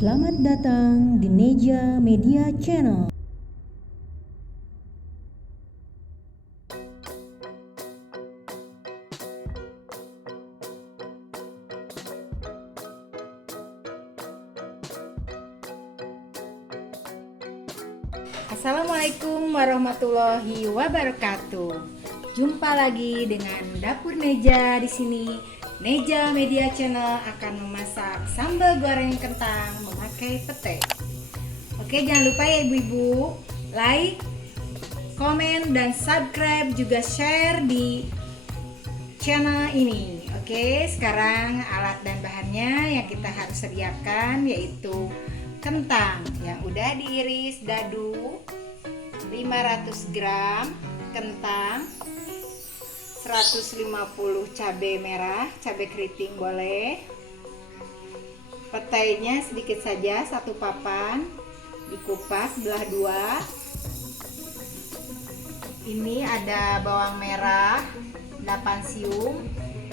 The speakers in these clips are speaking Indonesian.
Selamat datang di Neja Media Channel. Assalamualaikum warahmatullahi wabarakatuh. Jumpa lagi dengan Dapur Neja di sini. Neja Media Channel akan memasak sambal goreng kentang memakai pete. Oke, jangan lupa ya ibu-ibu, like, komen, dan subscribe, juga share di channel ini. Oke, sekarang alat dan bahannya yang kita harus sediakan yaitu kentang yang udah diiris dadu 500 gram, kentang 150 cabai merah, cabai keriting boleh, petainya sedikit saja, 1 papan, dikupas belah 2. Ini ada bawang merah 8 siung,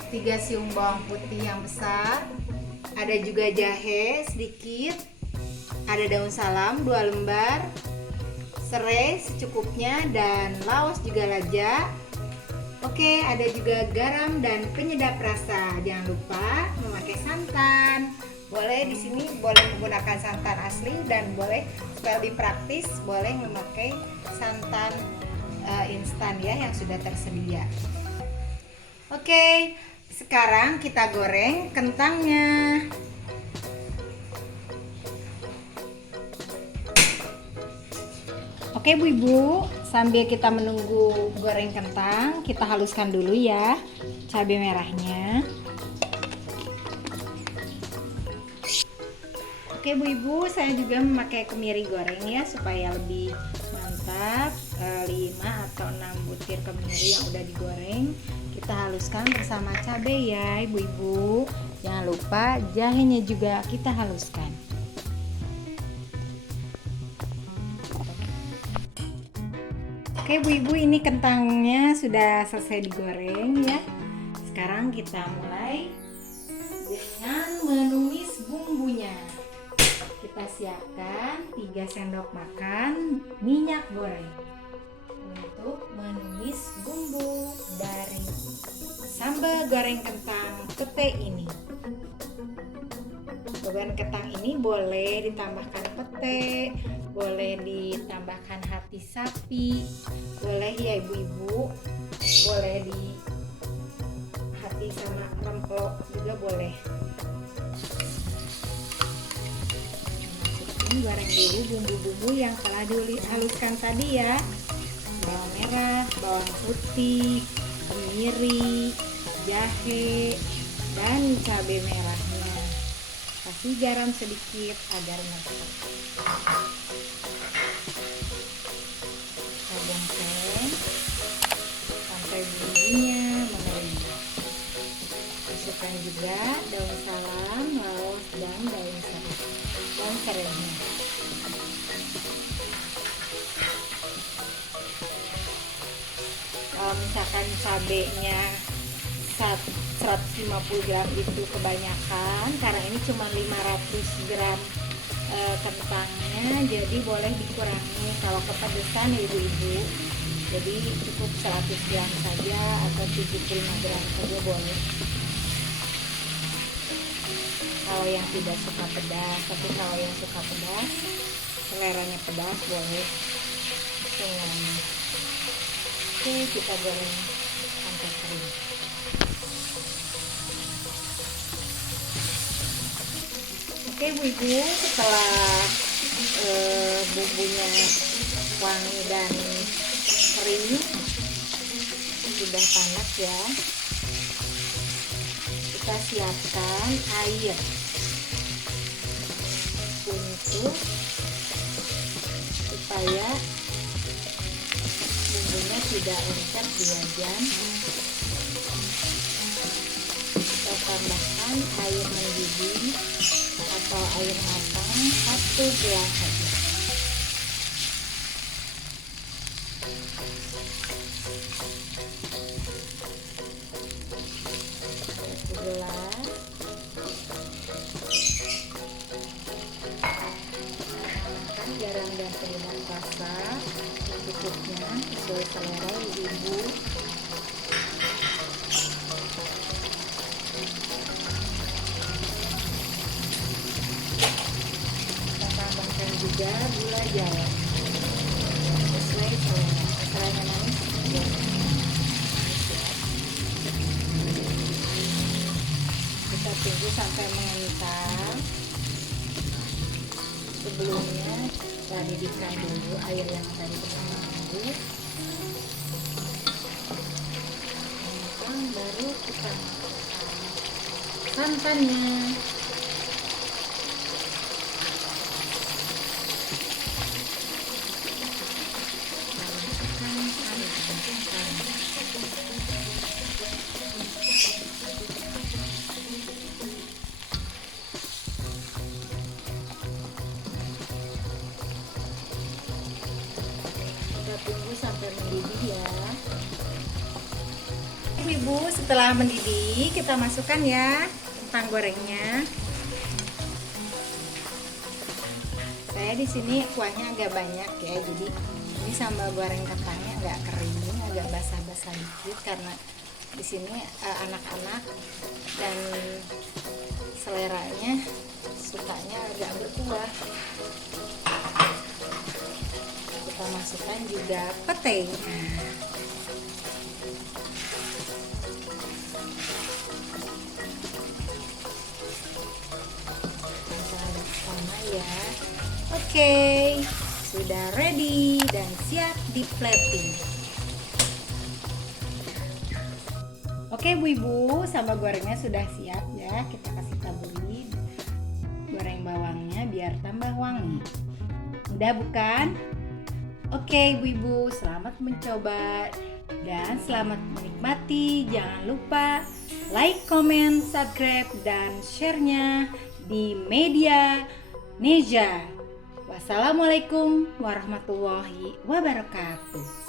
3 siung bawang putih yang besar, ada juga jahe sedikit, ada daun salam 2 lembar, serai secukupnya, dan laos juga lada. Oke, ada juga garam dan penyedap rasa. Jangan lupa memakai santan. Boleh di sini boleh menggunakan santan asli, dan boleh supaya lebih praktis boleh memakai santan instan ya yang sudah tersedia. Oke, sekarang kita goreng kentangnya. Oke Bu-ibu, sambil kita menunggu goreng kentang, kita haluskan dulu ya cabai merahnya. Oke Bu-ibu, saya juga memakai kemiri goreng ya supaya lebih mantap. 5 atau 6 butir kemiri yang udah digoreng kita haluskan bersama cabai ya Ibu-ibu. Jangan lupa jahenya juga kita haluskan. Oke Bu-ibu, ini kentangnya sudah selesai digoreng ya. Sekarang kita mulai dengan menumis bumbunya. Kita siapkan 3 sendok makan minyak goreng untuk menumis bumbu dari sambal goreng kentang pete ini. Goreng kentang ini boleh ditambahkan pete, boleh ditambahkan hati sapi, boleh ya ibu-ibu, boleh di hati sama rempok juga boleh. Masukin, goreng dulu bumbu-bumbu yang telah dihaluskan tadi ya. Bawang merah, bawang putih, kemiri, jahe, dan cabai merahnya. Kasih garam sedikit agar meresap. Gongseng sampai bumbunya mengering. Masukkan juga daun salam, laos, dan daun serainya. Kalau misalkan cabenya 150 gram itu kebanyakan, karena ini cuma 500 gram kentangnya, jadi boleh dikurangi kalau kepedesan ya ibu-ibu. Jadi cukup 100 gram saja atau 75 gram saja boleh kalau yang tidak suka pedas. Tapi kalau yang suka pedas, seleranya pedas, boleh semuanya. Oke, kita goreng sampai kering. Oke Bu-ibu, setelah bumbunya wangi dan kering, sudah panas ya, kita siapkan air untuk supaya bumbunya tidak lengket di wajan. Kita tambahkan air mendidih atau air matang 1 gelas saja. 1 gelas. sesuai selera ibu. Kita tambahkan juga gula jawa sesuai selera. Selera manis boleh. Kita tunggu sampai mengental. Sebelumnya kita didihkan dulu air yang tadi kita masak. Baru kita masukkan santannya. Kita tunggu sampai mendidih ya. Ibu, setelah mendidih kita masukkan ya kentang gorengnya. Saya di sini kuahnya agak banyak ya, jadi ini sambal goreng kentangnya agak kering, agak basah-basah dikit karena di sini anak-anak dan seleranya sukanya agak berkuah. Kita masukkan juga petenya. Sama ya. Oke, sudah ready dan siap di plating. Oke Bu-ibu, sambal gorengnya sudah siap ya. Kita kasih taburi goreng bawangnya biar tambah wangi. Udah bukan? Oke Bu-ibu, selamat mencoba dan selamat menikmati. Jangan lupa like, comment, subscribe, dan share-nya di Media Neja. Wassalamualaikum warahmatullahi wabarakatuh.